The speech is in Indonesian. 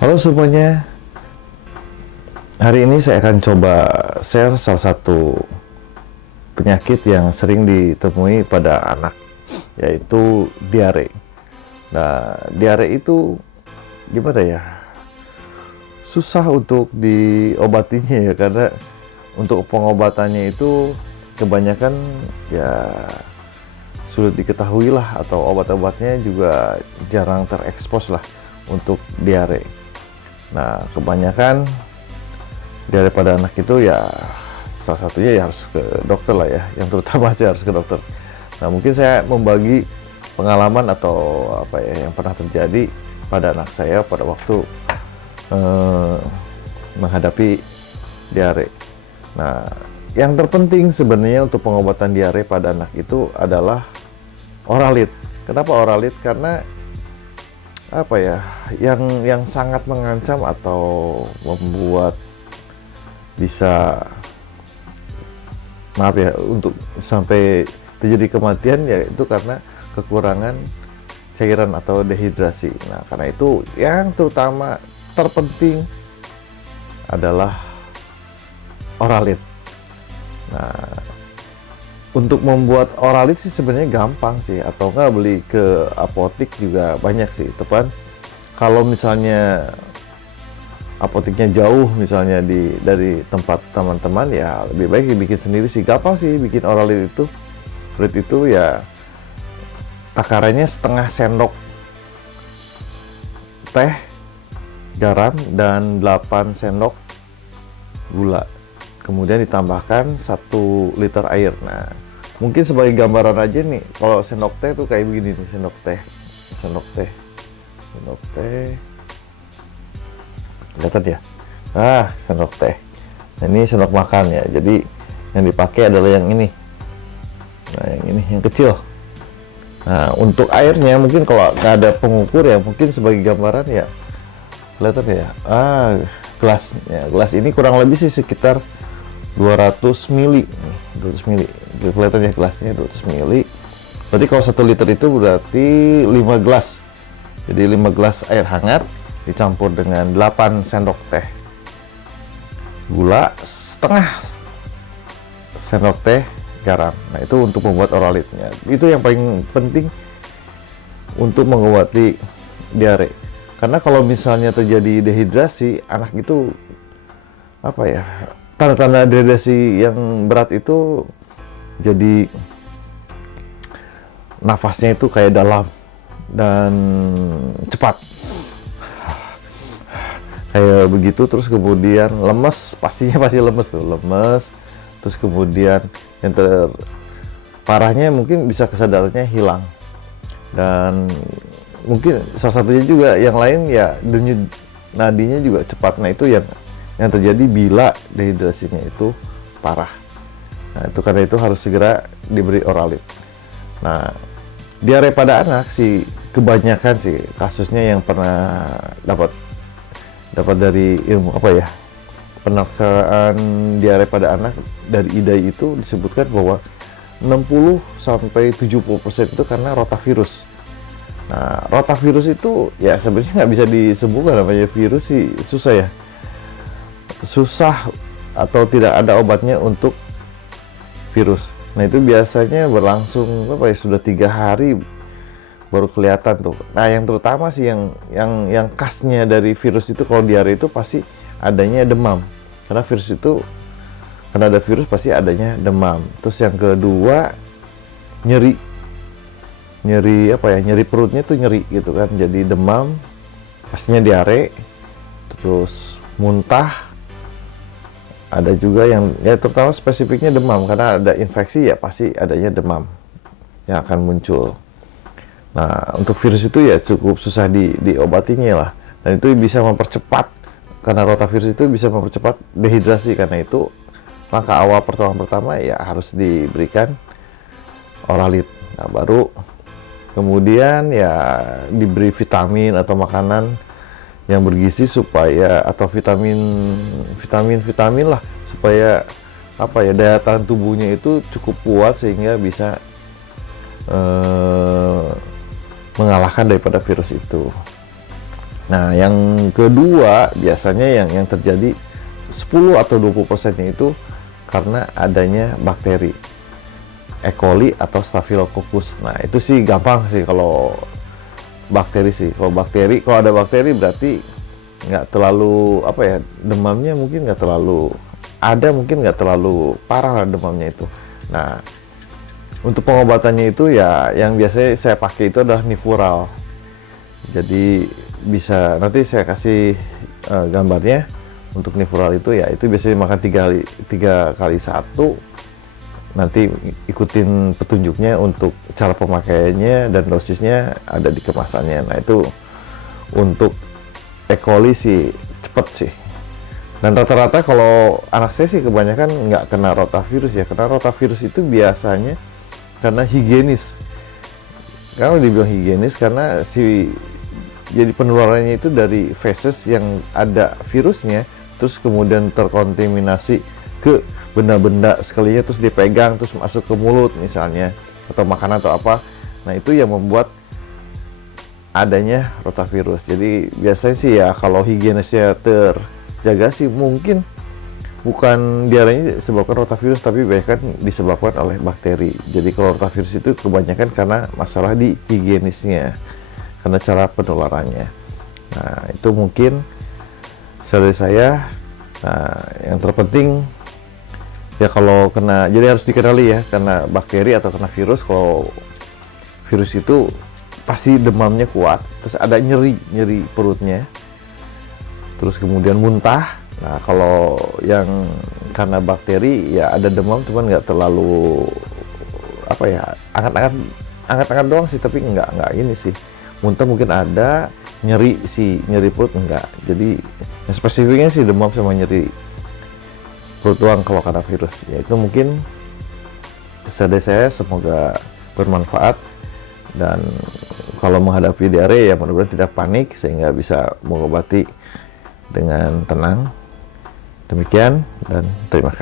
Halo semuanya, hari ini saya akan coba share salah satu penyakit yang sering ditemui pada anak, yaitu diare. Nah, diare itu gimana ya? Susah untuk diobatinya ya, karena untuk pengobatannya itu kebanyakan ya sulit diketahui lah, atau obat-obatnya juga jarang terekspos lah untuk diare. Nah, kebanyakan daripada anak itu ya salah satunya ya harus ke dokter lah ya, yang terutama aja harus ke dokter. Nah, mungkin saya membagi pengalaman atau apa ya yang pernah terjadi pada anak saya pada waktu menghadapi diare. Nah, yang terpenting sebenarnya untuk pengobatan diare pada anak itu adalah Oralit. Kenapa Oralit? Karena apa ya, yang sangat mengancam atau membuat bisa, maaf ya, untuk sampai terjadi kematian, yaitu karena kekurangan cairan atau dehidrasi. Nah, karena itu yang terutama terpenting adalah Oralit. Nah, untuk membuat Oralit sih sebenarnya gampang sih, atau nggak beli ke apotik juga banyak sih, tepan. Kalau misalnya apotiknya jauh, misalnya dari tempat teman-teman, ya lebih baik dibikin sendiri sih. Gampang sih bikin Oralit itu. Oralit itu ya takarannya setengah sendok teh garam dan 8 sendok gula. Kemudian ditambahkan 1 liter air. Nah, mungkin sebagai gambaran aja nih, kalau sendok teh tuh kayak begini nih, sendok teh, kelihatan ya? Sendok teh. Nah, ini sendok makan ya. Jadi yang dipakai adalah yang ini. Nah, yang ini yang kecil. Nah, untuk airnya mungkin kalau nggak ada pengukur ya, mungkin sebagai gambaran ya, kelihatan ya? Gelasnya. Gelas ini kurang lebih sih sekitar 200 mili, 200 mili, kelihatan ya gelasnya 200 mili. Berarti kalau 1 liter itu berarti 5 gelas. Jadi 5 gelas air hangat dicampur dengan 8 sendok teh gula, setengah sendok teh garam. Nah, itu untuk membuat Oralitnya. Itu yang paling penting untuk mengobati diare. Karena kalau misalnya terjadi dehidrasi, anak itu apa ya, tanda-tanda dehidrasi yang berat itu jadi nafasnya itu kayak dalam dan cepat, kayak begitu. Terus kemudian lemes, pasti lemes tuh, terus kemudian yang terparahnya mungkin bisa kesadarannya hilang, dan mungkin salah satunya juga yang lain ya, denyut nadinya juga cepat. Nah, itu yang terjadi bila dehidrasinya itu parah. Nah, itu karena itu harus segera diberi Oralit. Nah, diare pada anak sih kebanyakan sih kasusnya yang pernah dapat dari ilmu apa ya, penaksaan diare pada anak dari IDAI itu disebutkan bahwa 60-70% itu karena rotavirus. Nah, rotavirus itu ya sebenarnya nggak bisa disembuhkan, namanya virus sih susah atau tidak ada obatnya untuk virus. Nah, itu biasanya berlangsung sudah 3 hari baru kelihatan tuh. Nah, yang terutama sih yang khasnya dari virus itu, kalau diare itu pasti adanya demam. Karena ada virus pasti adanya demam. Terus yang kedua, nyeri perutnya tuh nyeri gitu kan, jadi demam, pastinya diare. Terus muntah, ada juga yang ya terutama spesifiknya demam, karena ada infeksi ya pasti adanya demam yang akan muncul. Nah, untuk virus itu ya cukup susah diobatinya lah, dan itu bisa mempercepat, karena rotavirus itu bisa mempercepat dehidrasi. Karena itu langkah awal pertama ya harus diberikan Oralit. Nah, baru kemudian ya diberi vitamin atau makanan yang bergizi, supaya, atau vitamin lah, supaya apa ya, daya tahan tubuhnya itu cukup kuat sehingga bisa mengalahkan daripada virus itu. Nah, yang kedua biasanya yang terjadi 10 atau 20%-nya itu karena adanya bakteri E. coli atau Staphylococcus. Nah, itu sih gampang sih kalau bakteri sih. Kalau ada bakteri berarti nggak terlalu apa ya, demamnya mungkin nggak terlalu mungkin nggak terlalu parah lah demamnya itu. Nah, untuk pengobatannya itu ya yang biasanya saya pakai itu adalah Nifural. Jadi bisa nanti saya kasih gambarnya. Untuk Nifural itu ya itu biasanya makan 3 kali 1. Nanti ikutin petunjuknya untuk cara pemakaiannya dan dosisnya ada di kemasannya. Nah, itu untuk E. coli sih cepet sih. Dan rata-rata kalau anak saya sih kebanyakan nggak kena rotavirus ya. Karena rotavirus itu biasanya karena higienis. Kalau dibilang higienis karena jadi penularannya itu dari feses yang ada virusnya, terus kemudian terkontaminasi ke benda-benda sekalinya, terus dipegang terus masuk ke mulut misalnya, atau makanan atau apa. Nah, itu yang membuat adanya rotavirus. Jadi biasanya sih ya kalau higienisnya terjaga sih mungkin bukan diaranya disebabkan rotavirus, tapi bahkan disebabkan oleh bakteri. Jadi kalau rotavirus itu kebanyakan karena masalah di higienisnya, karena cara penularannya. Nah, itu mungkin dari saya. Nah, yang terpenting ya kalau kena, jadi harus dikenali ya, kena bakteri atau kena virus. Kalau virus itu pasti demamnya kuat, terus ada nyeri perutnya, terus kemudian muntah. Nah, kalau yang karena bakteri ya ada demam, cuman nggak terlalu apa ya, anget-anget doang sih, tapi nggak ini sih, muntah mungkin ada, nyeri perut enggak. Jadi yang spesifiknya sih demam sama nyeri perut doang kalau karena virus. Ya itu mungkin dari saya, semoga bermanfaat. Dan kalau menghadapi diare ya mudah-mudahan tidak panik sehingga bisa mengobati dengan tenang. Demikian dan terima kasih.